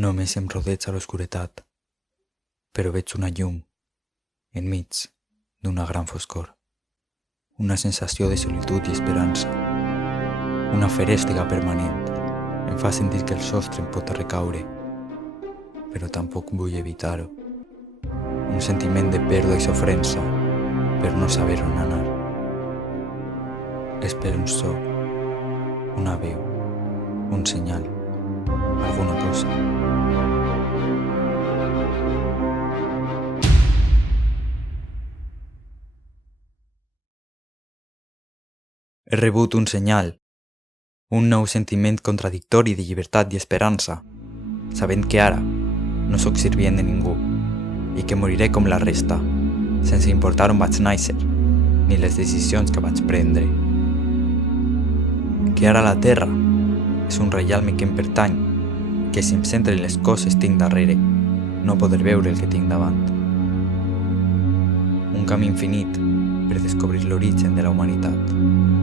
Només em rodeja l'oscuretat, però veig una llum enmig d'una gran foscor. Una sensació de solitud i esperança. Una ferèstega permanent em fa sentir que el sostre em pot recaure, però tampoc vull evitar-ho. Un sentiment de pèrdua i sofrença per no saber on anar. Espero un so, una veu, un senyal, alguna cosa. He rebut un senyal, un nou sentiment contradictori de llibertat i esperança, sabent que ara no sóc servient de ningú i que moriré com la resta, sense importar on vaig néixer ni les decisions que vaig prendre. Que ara la terra és un reialme que em pertany, que si em centren les coses tinc darrere, no poder veure el que tinc davant. Un camí infinit per descobrir l'origen de la humanitat.